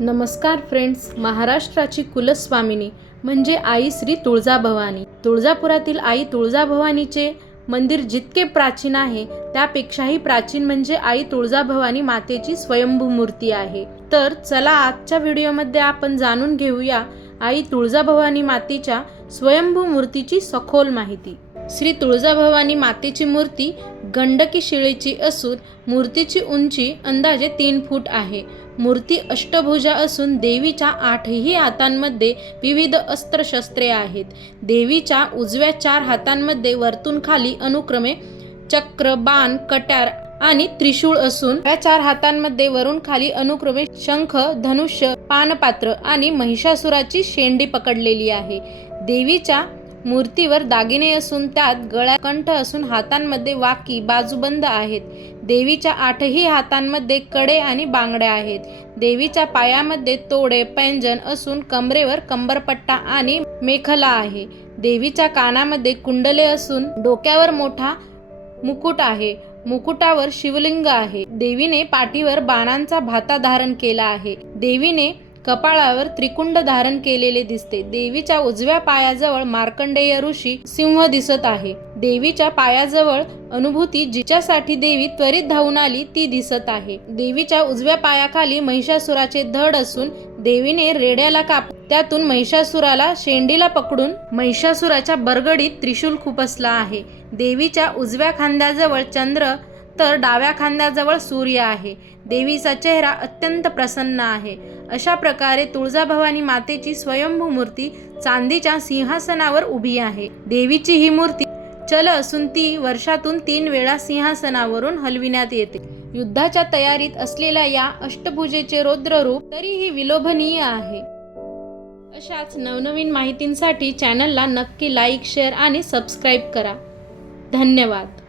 नमस्कार फ्रेंड्स महाराष्ट्राची कुलस्वामिनी म्हणजे आई श्री तुळजाभवानी तुळजापुरातील आई तुळजाभवानीचे मंदिर जितके प्राचीन आहे त्यापेक्षाही प्राचीन म्हणजे आई तुळजाभवानी मातेची स्वयंभू मूर्ती आहे. तर चला आजच्या व्हिडिओमध्ये आपण जाणून घेऊया आई तुळजाभवानी मातेच्या स्वयंभू मूर्तीची सखोल माहिती. श्री तुळजाभवानी मातेची मूर्ती गंडकी शिळेची असून मूर्तीची उंची अंदाजे तीन फूट आहे. मूर्ती अष्टभुजा असून देवीच्या आठही हातांमध्ये विविध अस्त्रशस्त्रे आहेत. देवीच्या उजव्या चार हातांमध्ये वरतून खाली अनुक्रमे चक्र बाण कट्यार आणि त्रिशूळ असून या चार हातांमध्ये वरून खाली अनुक्रमे शंख धनुष्य पानपात्र आणि महिषासुराची शेंडी पकडलेली आहे. देवीच्या मूर्तीवर दागिने असून त्यात गळ्या कंठ असून हातांमध्ये वाकी बाजूबंद आहेत. देवीच्या आठही हातांमध्ये कडे आणि बांगड्या आहेत. देवीच्या पायामध्ये तोडे पैंजन असून कमरेवर कंबरपट्टा आणि मेखला आहे. देवीच्या कानामध्ये कुंडले असून डोक्यावर मोठा मुकुट आहे. मुकुटावर शिवलिंग आहे. देवीने पाठीवर बाणांचा भाता धारण केला आहे. देवीने कपाळावर त्रिकुंड धारण केलेले दिसते. देवीच्या उजव्या पायाजवळ मार्कंडेय ऋषी सिंह दिसत आहे. देवीच्या पायाजवळ अनुभूती जिच्यासाठी देवी त्वरित धावून आली ती दिसत आहे. देवीच्या उजव्या पायाखाली महिषासुराचे धड असून देवीने रेड्याला काप त्यातून महिषासुराला शेंडीला पकडून महिषासुराच्या बरगडीत त्रिशूल खुपसला आहे. देवीच्या उजव्या खांद्याजवळ चंद्र तर डाव्या खांद्याजवळ सूर्य आहे. देवीचा चेहरा अत्यंत प्रसन्न आहे. अशा प्रकारे तुळजाभवानी मातेची स्वयंभू मूर्ती चांदीच्या सिंहासनावर उभी आहे. देवीची ही मूर्ती चल असून ती वर्षातून तीन वेळा सिंहासनावरून हलविण्यात येते. युद्धाच्या तयारीत असलेल्या या अष्टभुजेचे रौद्ररूप तरीही विलोभनीय आहे. अशाच नवनवीन माहितींसाठी चॅनलला नक्की लाईक शेअर आणि सबस्क्राईब करा. धन्यवाद.